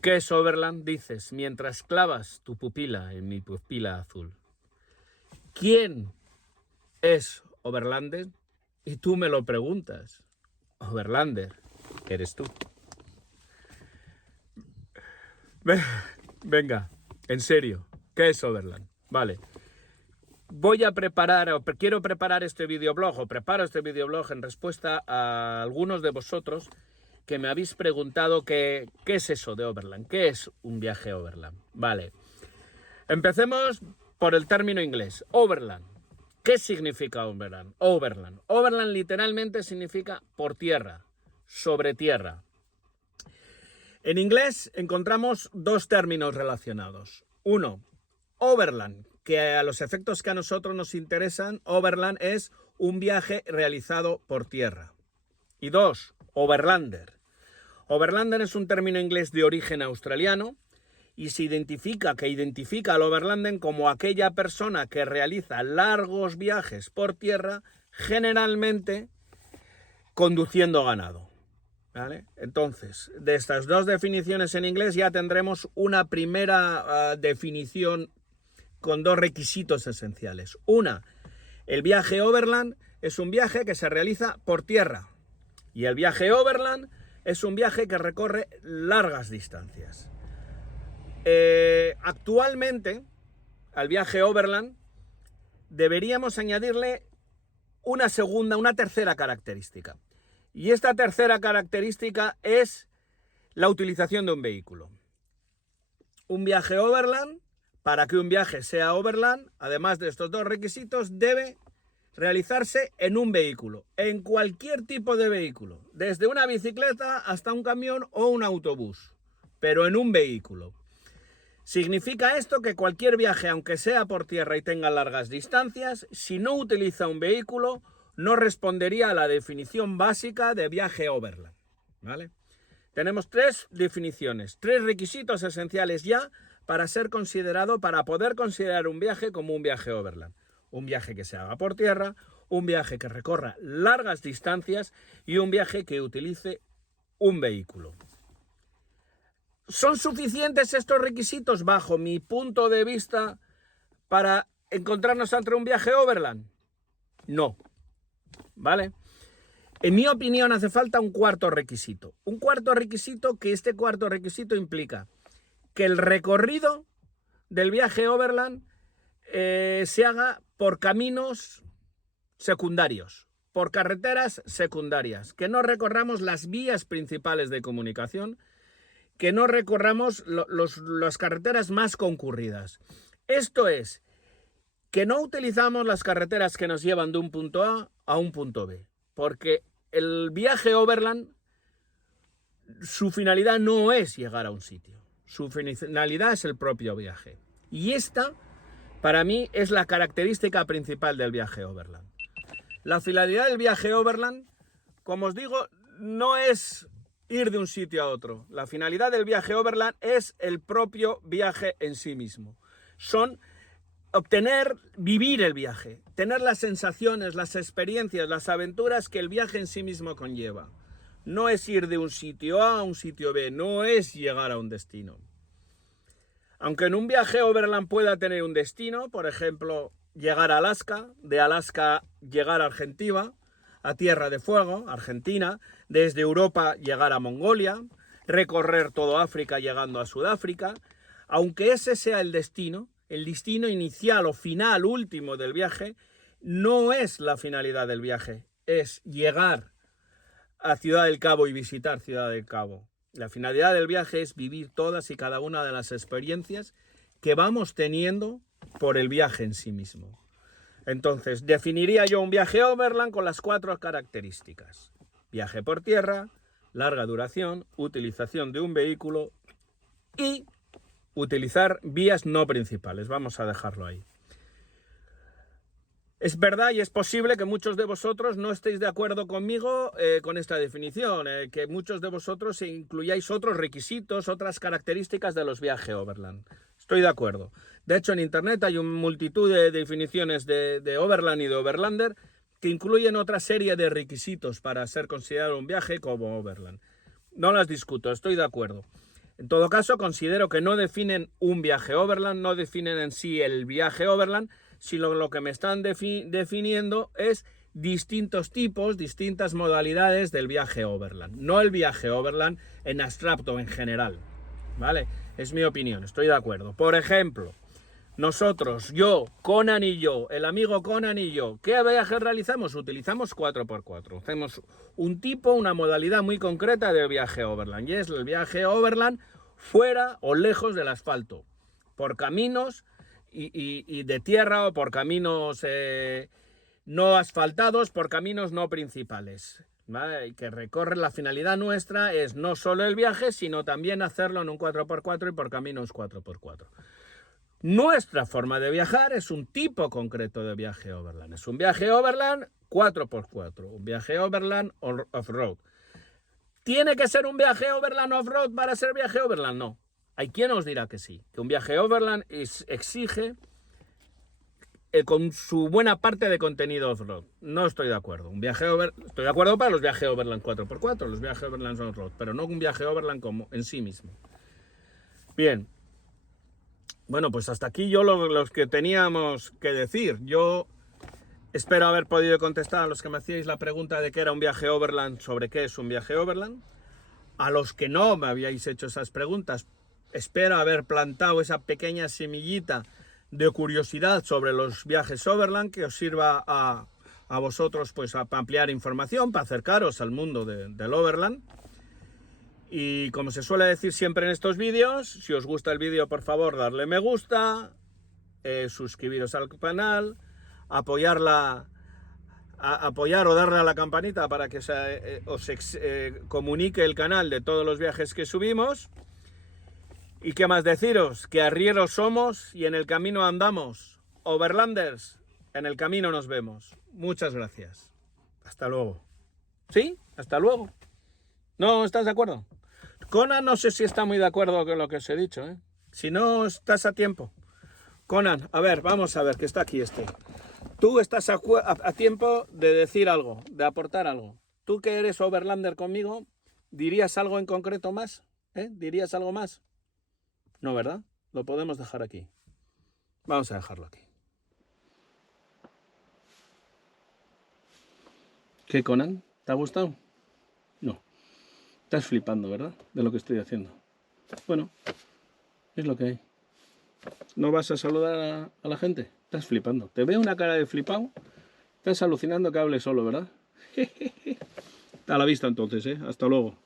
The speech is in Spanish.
¿Qué es Overland? Dices, mientras clavas tu pupila en mi pupila azul. ¿Quién es Overlander? Y tú me lo preguntas. Overlander, eres tú. Venga, en serio, ¿qué es Overland? Vale. Quiero preparar este videoblog, o preparo este videoblog en respuesta a algunos de vosotros que me habéis preguntado qué es eso de Overland, qué es un viaje Overland. Vale, empecemos por el término inglés, Overland. ¿Qué significa Overland? Overland literalmente significa por tierra, sobre tierra. En inglés encontramos dos términos relacionados. Uno, Overland, que a los efectos que a nosotros nos interesan, Overland es un viaje realizado por tierra. Y dos, Overlander. Overlander es un término inglés de origen australiano y identifica al Overlander como aquella persona que realiza largos viajes por tierra, generalmente conduciendo ganado. ¿Vale? Entonces, de estas dos definiciones en inglés ya tendremos una primera definición con dos requisitos esenciales. Una, el viaje Overland es un viaje que se realiza por tierra y el viaje Overland es un viaje que recorre largas distancias. Actualmente, al viaje Overland deberíamos añadirle una tercera característica. Y esta tercera característica es la utilización de un vehículo. Un viaje Overland, para que un viaje sea Overland, además de estos dos requisitos, debe realizarse en un vehículo, en cualquier tipo de vehículo, desde una bicicleta hasta un camión o un autobús, pero en un vehículo. Significa esto que cualquier viaje, aunque sea por tierra y tenga largas distancias, si no utiliza un vehículo, no respondería a la definición básica de viaje Overland, ¿vale? Tenemos tres definiciones, tres requisitos esenciales ya para poder considerar un viaje como un viaje Overland. Un viaje que se haga por tierra, un viaje que recorra largas distancias y un viaje que utilice un vehículo. ¿Son suficientes estos requisitos bajo mi punto de vista para encontrarnos ante un viaje Overland? No. ¿Vale? En mi opinión hace falta un cuarto requisito. Un cuarto requisito implica que el recorrido del viaje Overland se haga por caminos secundarios, por carreteras secundarias, que no recorramos las vías principales de comunicación, que no recorramos las carreteras más concurridas. Esto es, que no utilizamos las carreteras que nos llevan de un punto a un punto B, porque el viaje Overland, su finalidad no es llegar a un sitio, su finalidad es el propio viaje. Y esta, para mí, es la característica principal del viaje Overland. La finalidad del viaje Overland, como os digo, no es ir de un sitio a otro. La finalidad del viaje Overland es el propio viaje en sí mismo. Son vivir el viaje, tener las sensaciones, las experiencias, las aventuras que el viaje en sí mismo conlleva. No es ir de un sitio A a un sitio B, no es llegar a un destino. Aunque en un viaje Overland pueda tener un destino, por ejemplo, llegar a Alaska, de Alaska llegar a Argentina, a Tierra de Fuego, Argentina, desde Europa llegar a Mongolia, recorrer todo África llegando a Sudáfrica, aunque ese sea el destino inicial o final último del viaje, no es la finalidad del viaje, es llegar a Ciudad del Cabo y visitar Ciudad del Cabo. La finalidad del viaje es vivir todas y cada una de las experiencias que vamos teniendo por el viaje en sí mismo. Entonces, definiría yo un viaje Overland con las cuatro características. Viaje por tierra, larga duración, utilización de un vehículo y utilizar vías no principales. Vamos a dejarlo ahí. Es verdad y es posible que muchos de vosotros no estéis de acuerdo conmigo con esta definición, que muchos de vosotros incluyáis otros requisitos, otras características de los viajes Overland. Estoy de acuerdo. De hecho, en Internet hay una multitud de definiciones de Overland y de Overlander que incluyen otra serie de requisitos para ser considerado un viaje como Overland. No las discuto, estoy de acuerdo. En todo caso, considero que no definen un viaje overland, no definen en sí el viaje overland, sino lo que me están definiendo es distintos tipos, distintas modalidades del viaje overland. No el viaje overland en abstracto, en general, ¿vale? Es mi opinión, estoy de acuerdo. Por ejemplo, nosotros, yo, Conan y yo, el amigo Conan y yo, ¿qué viaje realizamos? Utilizamos 4x4. Hacemos un tipo, una modalidad muy concreta de viaje overland. Y es el viaje overland fuera o lejos del asfalto. Por caminos y de tierra o por caminos no asfaltados, por caminos no principales. ¿Vale? Y que recorre la finalidad nuestra es no solo el viaje, sino también hacerlo en un 4x4 y por caminos 4x4. Nuestra forma de viajar es un tipo concreto de viaje overland. Es un viaje overland 4x4, un viaje overland off-road. ¿Tiene que ser un viaje overland off-road para ser viaje overland? No. Hay quien os dirá que sí, que un viaje overland exige con su buena parte de contenido off-road. No estoy de acuerdo. Estoy de acuerdo para los viajes overland 4x4, los viajes overland off-road, pero no un viaje overland como en sí mismo. Bien. Bueno, pues hasta aquí yo los que teníamos que decir. Yo espero haber podido contestar a los que me hacíais la pregunta de qué era un viaje overland, sobre qué es un viaje overland. A los que no me habíais hecho esas preguntas, espero haber plantado esa pequeña semillita de curiosidad sobre los viajes overland que os sirva a vosotros pues para ampliar información, para acercaros al mundo del overland. Y como se suele decir siempre en estos vídeos, si os gusta el vídeo, por favor, darle me gusta, suscribiros al canal, apoyar o darle a la campanita para que os comunique el canal de todos los viajes que subimos. Y qué más deciros, que arrieros somos y en el camino andamos. Overlanders, en el camino nos vemos. Muchas gracias. Hasta luego. ¿Sí? Hasta luego. ¿No estás de acuerdo? Conan no sé si está muy de acuerdo con lo que os he dicho, ¿eh? Si no, estás a tiempo. Conan, a ver, vamos a ver, que está aquí este. Tú estás a tiempo de decir algo, de aportar algo. Tú que eres overlander conmigo, ¿dirías algo en concreto más? ¿Dirías algo más? No, ¿verdad? Lo podemos dejar aquí. Vamos a dejarlo aquí. ¿Qué, Conan? ¿Te ha gustado? No. Estás flipando, ¿verdad? De lo que estoy haciendo. Bueno, es lo que hay. ¿No vas a saludar a la gente? Estás flipando. Te veo una cara de flipado. Estás alucinando que hable solo, ¿verdad? A la vista entonces, ¿eh? Hasta luego.